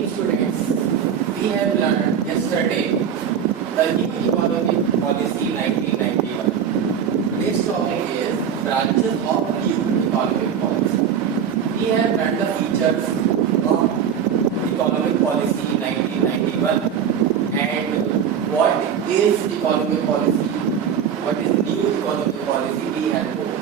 evening, students. We have learned yesterday the new economic policy 1991. Today's topic is branches of new economic policy. We have learned the features of economic policy 1991 and what is economic policy, what is new economic policy we have known.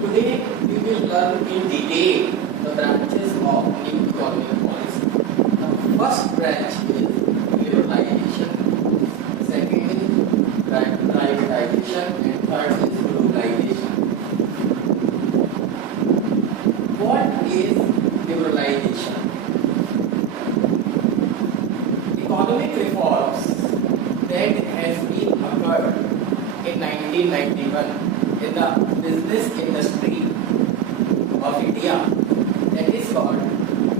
Today we will learn in detail the branches of new economic policy. The first branch is liberalization, second is privatization, and third is globalization. What is liberalization? Economic reforms that has been occurred in 1991 in the business industry of India, that is called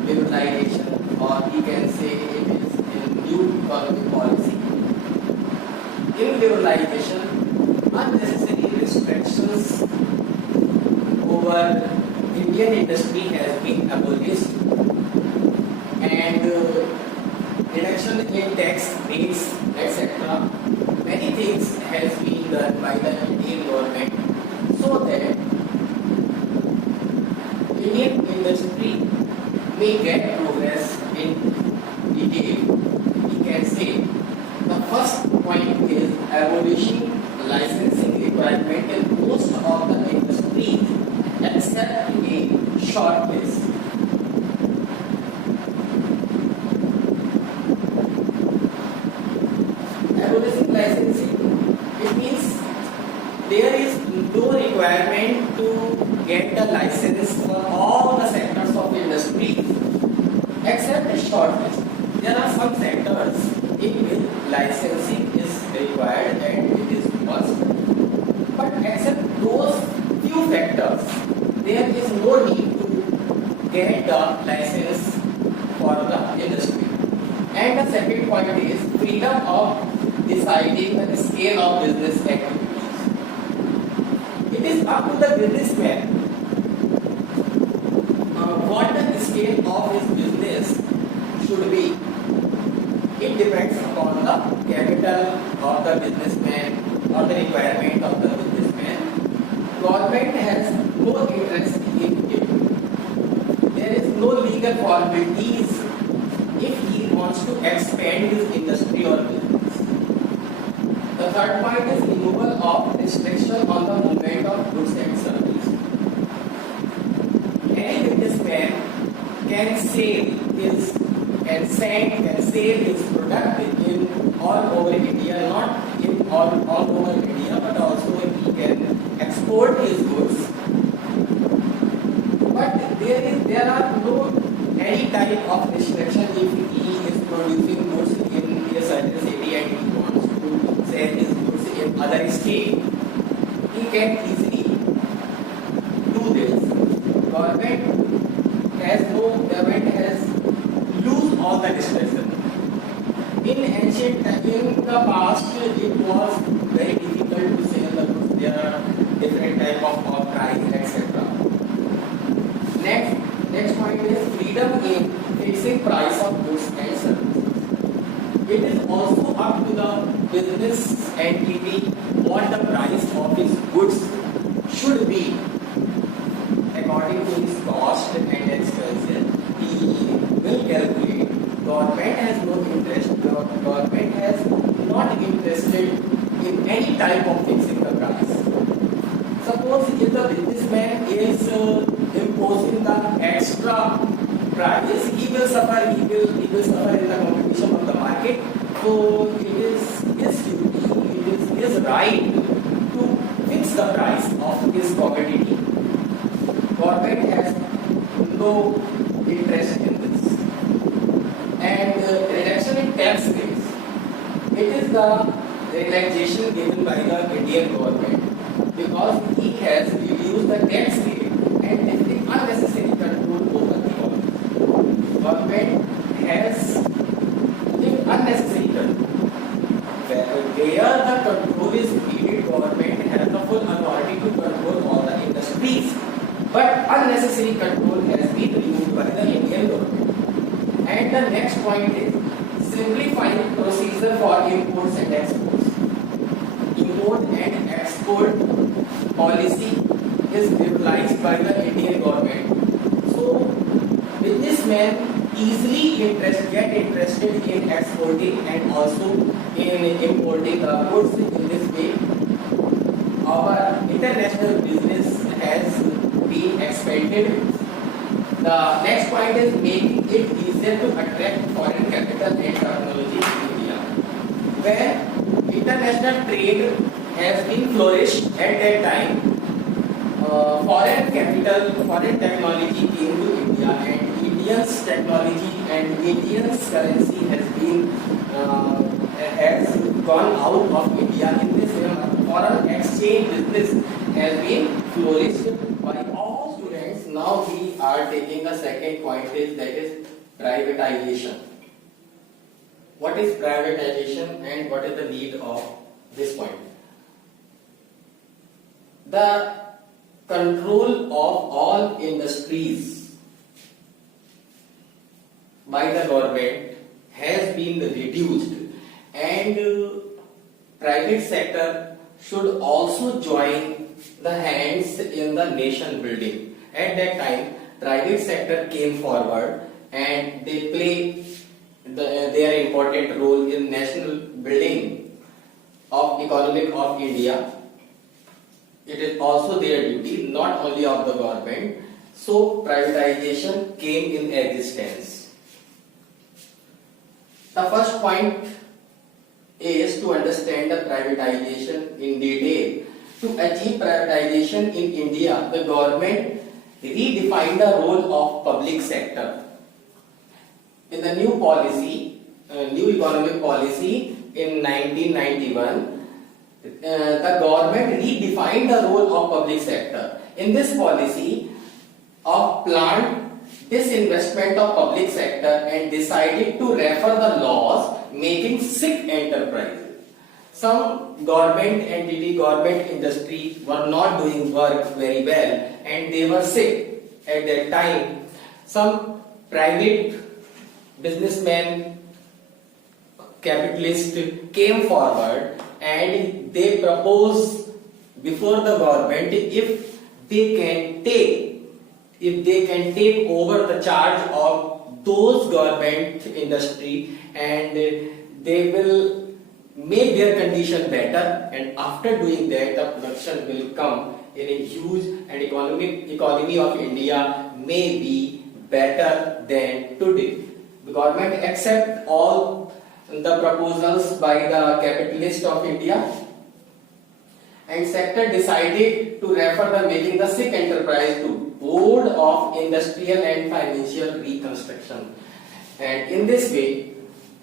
liberalization, or we can say it is a new economic policy. In liberalization, unnecessary restrictions over Indian industry has been abolished, and reduction in tax rates, etc. Many things has been done by the Indian government so that Indian industry may get progress in detail. We can say the first point is abolishing licensing requirement in most of the industries except a short list. Abolishing licensing, it means there is no requirement to get the license for all the sectors of industry except a short list. There are some sectors in which licensing is required and it is must, but except those few sectors, there is no need to get the license for the industry. And the second point is freedom of deciding the scale of business activities. It is up to the businessman what the scale of his business should be. It depends upon the capital of the businessman or the requirement of the businessman. Government has no interest in it. There is no legal formalities if he wants to expand his industry or business. The third point is removal of restriction on the movement of goods and services. Any businessman can sell his product in all over India, not in all over India, but also he can export his goods. But there are no any type of restriction if he is producing goods in a certain city and he wants to sell his goods in other state. He can easily do this. Government has lose all the restriction. In the past, it was very difficult to sell the goods. There are different type of price, etc. Next point is freedom in fixing price of goods and services. It is also up to the business entity what the price of his goods should be according to his cost and expenses. He will calculate. Government has no interest. Government has not interested in any type of fixing the price. Suppose if the businessman is imposing the extra price, he will suffer. He will suffer in the competition of the market. So it is his duty, it is his right to fix the price of his commodity. Government has no interest in this. And reduction in tax rates. It is the relaxation given by the Indian government because he has reduced the tax rate and lifting unnecessary control over the economy. Government has lifted unnecessary control. Where the control is needed, government has the full authority to control all the industries. But unnecessary control has been removed by the Indian government. And And the next point is simplifying procedure for imports and exports. Import and export policy is realized by the Indian government. So businessmen easily get interested in exporting and also in importing the goods. In this way, our international business has been expanded. The next point is making it easier to attract foreign capital and technology in India. When international trade has been flourished at that time, foreign capital, foreign technology came to India, and India's technology and India's currency has gone out of India. In this way, foreign exchange business has been flourished by all students. Now we are taking a second point, that is privatization. What is privatization and what is the need of this point? The control of all industries by the government has been reduced, and private sector should also join the hands in the nation building. At that time, private sector came forward and they play their important role in national building of economic of India. It is also their duty, not only of the government. So privatization came in existence. The first point is to understand the privatization in detail. To achieve privatization in India, the government redefined the role of public sector. In the new policy, new economic policy in 1991, the government redefined the role of public sector. In this policy of planned disinvestment of public sector and decided to refer the laws making sick enterprises. Some government entity, government industry were not doing work very well and they were sick at that time. Some private businessmen, capitalists came forward and they proposed before the government if they can take over the charge of those government industry and they will make their condition better, and after doing that the production will come in a huge, and economy of India may be better than today. The government accept all the proposals by the capitalists of India, and sector decided to refer the making the sick enterprise to Board of Industrial and Financial Reconstruction, and in this way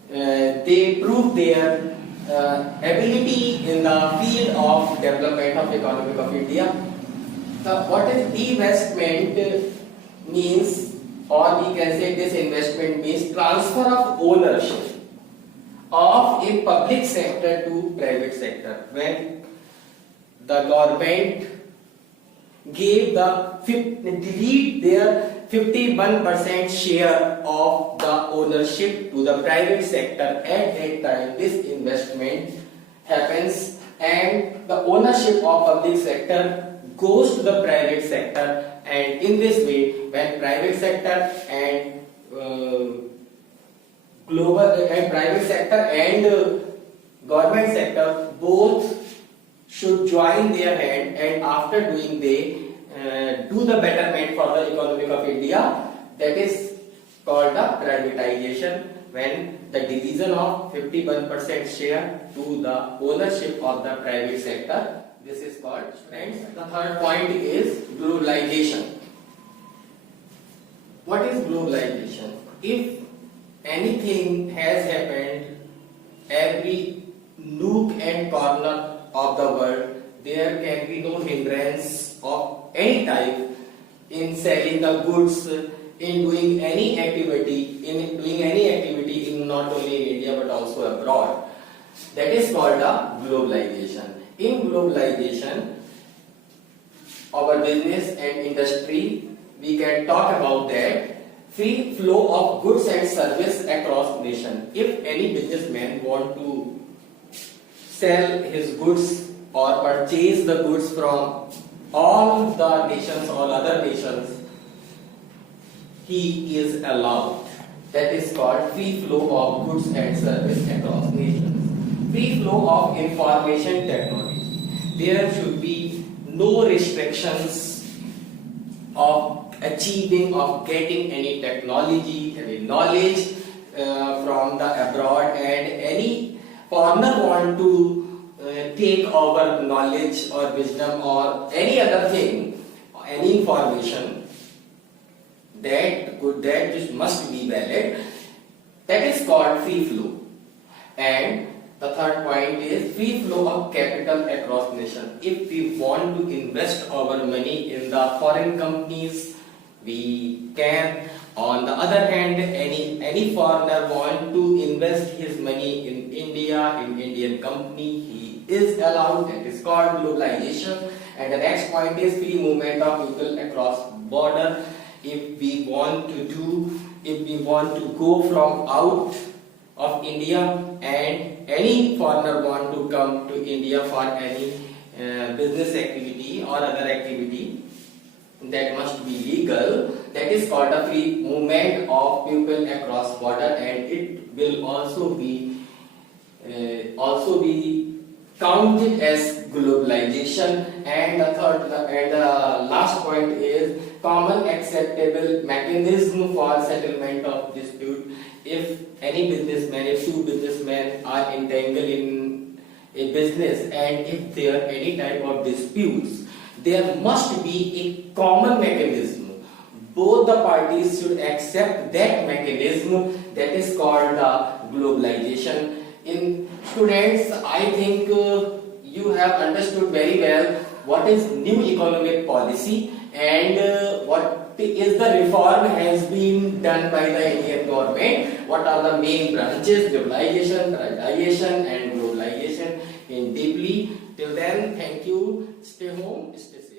they proved their ability in the field of development of economy of India. What is divestment means, or we can say disinvestment means transfer of ownership of a public sector to private sector. When the government gave delete their 51% share of the ownership to the private sector, at that time this investment happens and the ownership of public sector goes to the private sector, and in this way when private sector and private sector and government sector both should join their hand, and after doing they do the betterment for the economy of India. That is called the privatization, when the division of 51% share to the ownership of the private sector. This is called, friends. The third point is globalization. What is globalization? If anything has happened, every nook and corner of the world, there can be no hindrance of any type in selling the goods, in doing any activity, in not only in India but also abroad. That is called the globalization. In globalization, our business and industry, we can talk about that. free flow of goods and service across nation. If any businessman want to sell his goods or purchase the goods from all the nations, all other nations, he is allowed. That is called free flow of goods and service across nations. Free flow of information technology. There should be no restrictions of achieving, of getting any technology, any knowledge from the abroad, and any foreigner want to take our knowledge or wisdom or any other thing, any information that just must be valid. That is called free flow. And the third point is free flow of capital across nation. If we want to invest our money in the foreign companies, we can. On the other hand, any foreigner want to invest his money in India, in Indian company, he is allowed. That is called globalization. And the next point is free movement of people across border. If we want to go from out of India and any foreigner want to come to India for any business activity or other activity, that must be legal. That is called a free movement of people across border, and it will also be counted as globalization. And the last point is common acceptable mechanism for settlement of dispute. If two businessmen are entangled in a business, and if there are any type of disputes, there must be a common mechanism. Both the parties should accept that mechanism. That is called globalization. In students, I think you have understood very well what is new economic policy and what is the reform has been done by the Indian government. What are the main branches? Globalization, privatization, and globalization in deeply. Till then, thank you. Stay home, stay safe.